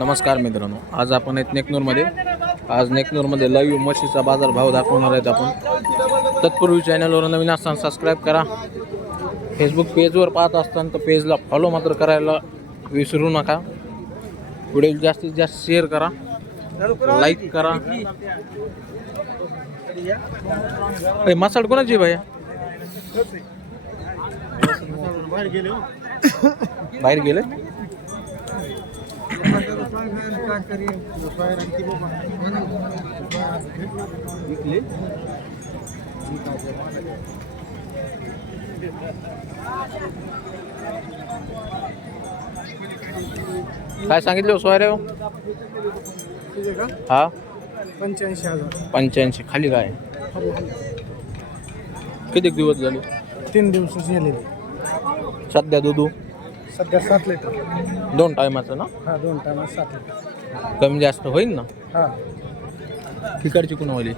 नमस्कार मित्रांनो आज आपण आहेत नेकनूरमध्ये. आज नेकनूरमध्ये लाईव्ह म्हशीचा बाजार भाव दाखवणार आहेत आपण. तत्पूर्वी चॅनलवर नवीन असताना सबस्क्राईब करा. फेसबुक पेजवर पाहत असताना तर पेजला फॉलो मात्र करायला विसरू नका. व्हिडिओ जास्तीत जास्त शेअर करा. लाईक करा. ए, मासाड कोणाची आहे भैया? बाहेर गेले? काय सांगितलं सोयरे हा? पंच्याऐंशी हजार. पंच्याऐंशी खाली काय? किती दिवस झाले? तीन दिवसाची गेलेली. सध्या दुधू? सध्या सात लिटर दोन टायमाचं ना? हा दोन टायमात सात लिटर कमी जास्त होईल ना? हा. तिकडची कुणावाली?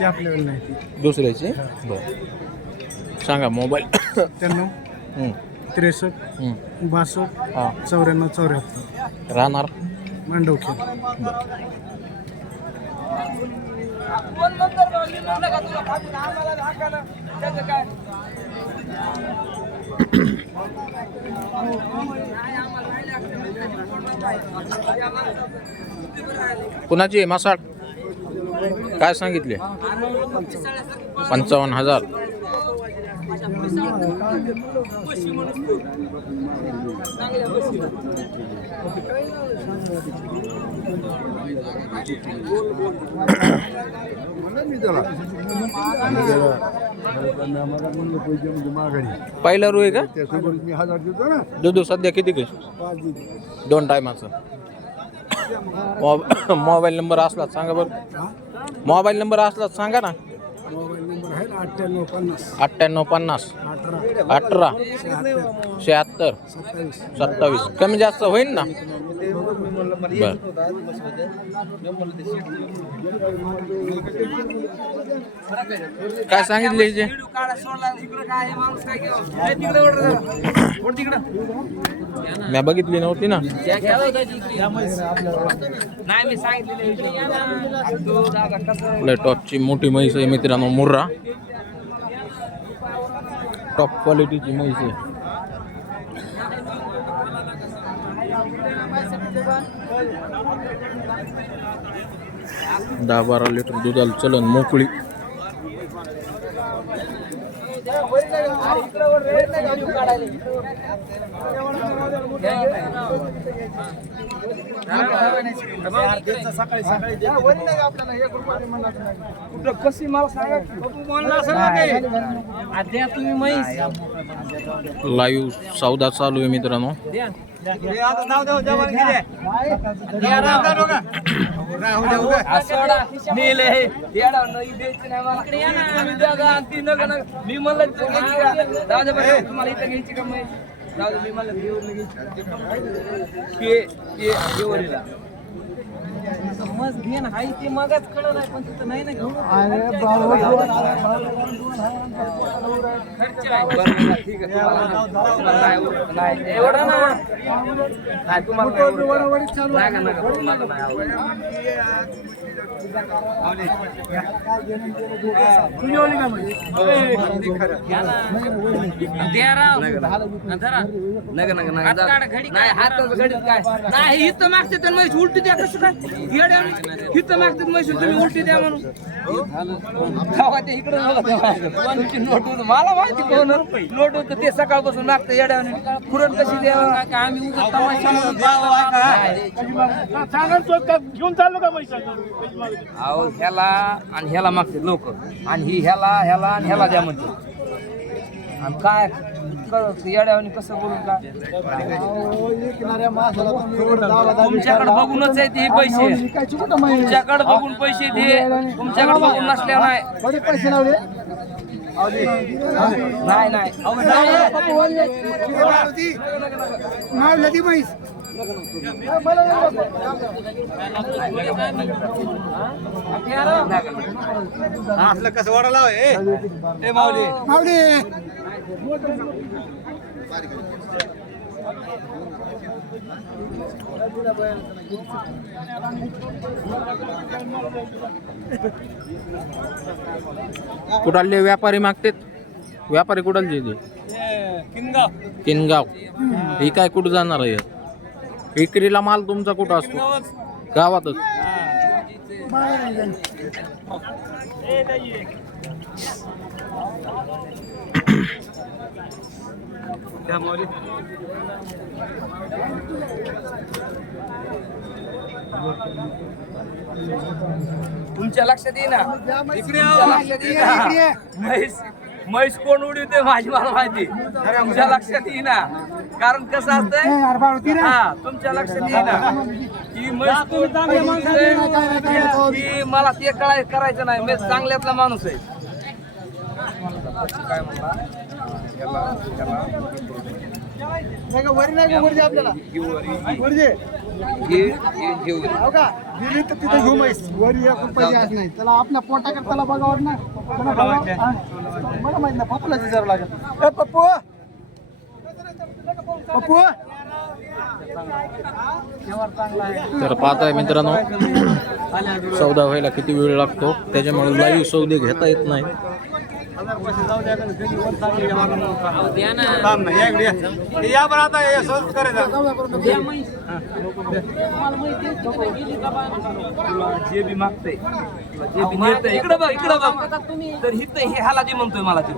ते आपल्याला नाही. दुसऱ्याची? बरं. सांगा मोबाईल. त्र्याण्णव हं, त्रेसष्ट हं. बासष्ट हा. चौऱ्याण्णव चौऱ्याहत्तर. राहणार? मांडवखेड कुणाची आहे? मासाळ. काय सांगितले? पंचावन्न हजार. पहिला रू आहे का? दुधू सध्या किती देतो. दोन टायमाचं. मोब- मोबाईल नंबर असला सांगा बरं. मोबाईल नंबर असला सांगा ना मोबाईल नंबर आहे ना अठ्ठ्याण्णव पन्नास. अठ्ठ्याण्णव पन्नास. अठरा. अठरा शहात्तर. सत्तावीस. सत्तावीस कमी जास्त होईल ना? बर. काय सांगितले हिचे? मी बघितली नव्हती ना. नाही टॉपची मोठी म्हैस आहे मित्रांनो मुर्रा. टॉप क्वालिटीची म्हैस आहे दहा बारा लिटर दुधाला चलन मोकळी. सकाळी सकाळी कशी मला सांगा अद्या तुम्ही म्हैस लाईव्ह सौदा चालू आहे मित्रांनो. मी म्हणलं तुम्हाला इथं घ्यायची का म्हैस? जाऊ दे, मी म्हणलं देऊरला घ्यायची. पे पे देवरीला. मग घे ना हाय ते मगच कळलं नाही पण तिथं नाही ना घेऊ खर्च ठीक आहे नाही एवढं ना तुम्हाला घडी काय नाही इथं मागते तर उलटी द्या कसं काय येड्यावानी. इथं मागते म्हैस तुम्ही उलटी द्या म्हणून ते इकडं. कोणची नोट होतं. मला माहिती कोण नोट होतं ते सकाळपासून मागतं येड्यावानी खुरण कशी द्यावा का आम्ही उगाच तमाशा. घेऊन चाललो का पैसा अहो ह्याला आणि ह्याला मागते लोक आणि ही ह्याला ह्याला आणि ह्याला द्या म्हणते आणि काय येड्यावानी कसं बोलून का? तुमच्याकडे बघूनच आहे ते हे पैसे. तुमच्याकडे बघून पैसे दे तुमच्याकडे बघून नसल्या नाही. पैसे लावले? नाही नाही. नाव झाली म्हैस. नका, कसं वाढा लाव माऊली. कुठाले व्यापारी मागतेत. व्यापारी कुठालचे किनगाव किनगाव. ही काय कुठं जाणार आहे? विक्रीला माल तुमचा कुठं असतो? गावातच. तुमच्या लक्षात येईना. तुमच्या लक्षात येईना. म्हैस म्हैस कोण उडवते माझी मला माहिती. तुमच्या लक्षात येईना. कारण कसं असतंय? हा तुमच्या लक्षात येईना. की म्हैस की मला ते कळाय करायचं नाही. मी चांगल्यातला माणूस आहे. काय म्हणला? याला याला वरी नाही का आपल्याला? वरी. दे. घे घे घेऊ हो का? दिली तर तिथे घेऊ म्हैस वरी एक रुपयाची आज नाही. त्याला आपल्या पोटाकडे त्याला बघावं ना. त्याला बघावं. हा. मला माहीत नाही. पप्पूला विचारावं लागेल. ए पप्पू! पप्पू! तर पाहताय मित्रांनो सौदा व्हायला किती वेळ लागतो? त्याच्यामुळे लाईव्ह सौदे घेता येत नाही. या बरं आता सहज करायचं जे बी मागतंय जे बी नेतंय इकडे बघ इकडे बघ. तर हित हे ह्याला जे म्हणतोय मला ते.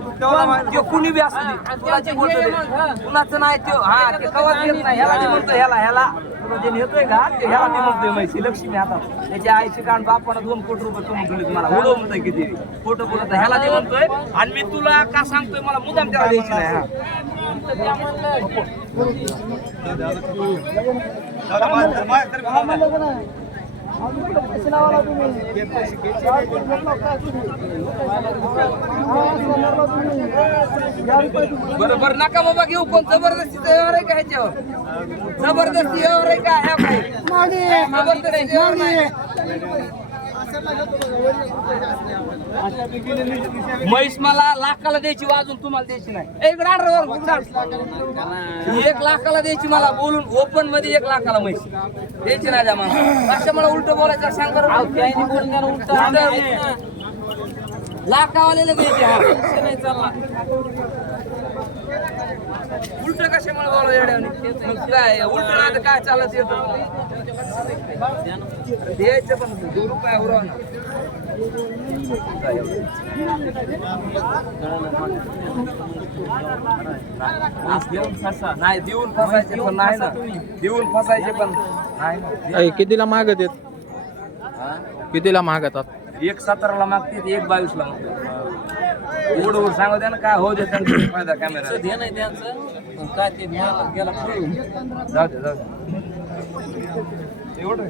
ते कुणी बी असू दे. तुला जे बोलतोय ते. कुणाचं नाही ते हा ते कवाच येत नाही. ह्याला जे म्हणतोय ह्याला ह्याला. तुला जे नेतोय का ते ह्याला ते म्हणतोय म्हैशी लक्ष्मी हातात त्याच्या आईचे कान बापाला दोन कोटी रुपये तुम्ही दिलेत मला. उडव म्हणतोय किती. खोटं बोलत. ह्याला जे म्हणतोय आणि मी तुला का सांगतोय मला मुद्दाम त्याला द्यायची नाही. हा. बरोबर. नका बाबा घेऊ कोण जबरदस्तीचा व्यवहार आहे का ह्याच्यावर? जबरदस्ती व्यवहार आहे का? ह्या जबरदस्ती व्यवहार नाही. म्हैस मला लाखाला द्यायची वाजून तुम्हाला द्यायची नाही ए, इकडं आण रे वर. एक लाखाला द्यायची मला बोलून ओपनमध्ये एक लाखाला म्हैस द्यायची नाही द्या मला अशा मला उलट बोलायचं सांग. उलटं. लाखावाल्याला द्यायची हा विषय नाही चालला उलट कशामुळे बोलावं येड्यावानी? मग काय उलट तर काय चालत येत? द्यायचं पण दोन रुपये उरवा ना. देऊन फसा नाही देऊन फसायचे पण नाही ना. देऊन फसायचे पण नाही कितीला मागत येत कितीला मागतात? एक सतराला मागते एक बावीसला मागते एवढं सांगू द्या ना काय हो दे फायदा कॅमेरा दे नाही त्यांचं काय ते गेला जाऊ दे जाऊ दे. एवढं?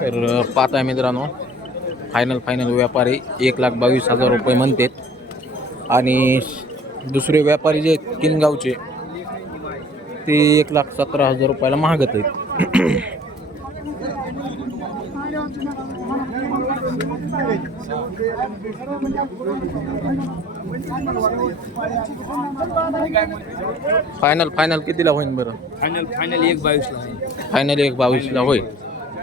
तर पाहताय मित्रांनो फायनल फायनल व्यापारी एक लाख बावीस हजार रुपये म्हणतात. आणि दुसरे व्यापारी जे आहेत किनगावचे ते एक लाख सतरा हजार रुपयाला मागत आहेत. फायनल फायनल कितीला होईल बरं? फायनल फायनल एक बावीसला आहे फायनल एक बावीसला होईल.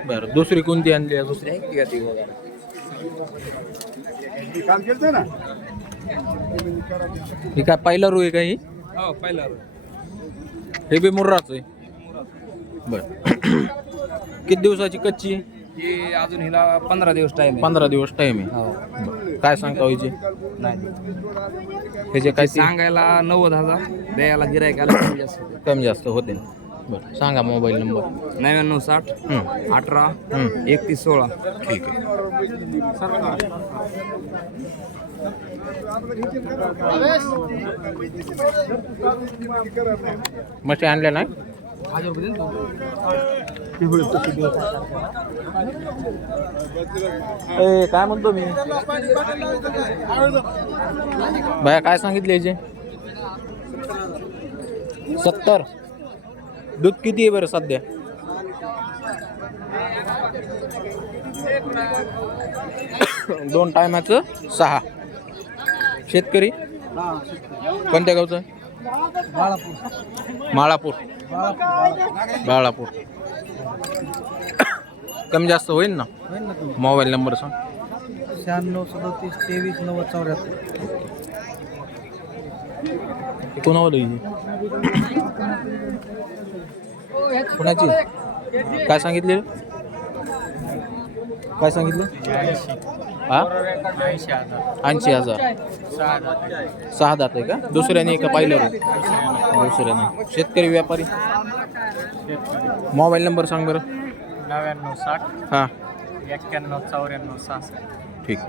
बरं दुसरी कोणती आणली आहे? दुसरी? आहे की ती बघा. काल ना ही काय पहिला रू आहे का ही? हो पहिला हे बी मुर्राच आहे. बरं. किती दिवसाची कच्ची? ही अजून हिला पंधरा दिवस टाइम पंधरा दिवस टाईम आहे. हो. काय सांगता व्हायचे नाही. ह्याचे काय सांग सांगायला नव्वद हजार द्यायला गिरायकाला कमी जास्त होते. कमी जास्त होते. बरं सांगा मोबाईल नंबर. नव्याण्णव साठ हं, अठरा हं. एकतीस सोळा. ठीक आहे. मशी आणल्या नाही? ए, काय म्हणतो मी? भया काय सांगितले जे? सत्तर. दूध किती आहे बरं सध्या? दोन टायमाचं सहा. शेतकरी? कोणत्या गावचं? माळापूर बाळापूर. कमी जास्त होईल ना? मोबाईल नंबर सांग. शहाण्णव सदोतीस तेवीस नव्वद चौऱ्याहत्तर. कोणावर कोणाची? काय सांगितले काय सांगितलं? हा? ऐंशी हजार. सहा दात आहे का? दुसऱ्याने का पाहिलं दुसऱ्याने. शेतकरी व्यापारी? मोबाईल नंबर सांग बरं. नव्याण्णव साठ. हां. एक्क्याण्णव चौऱ्याण्णव सहासष्ट. ठीक.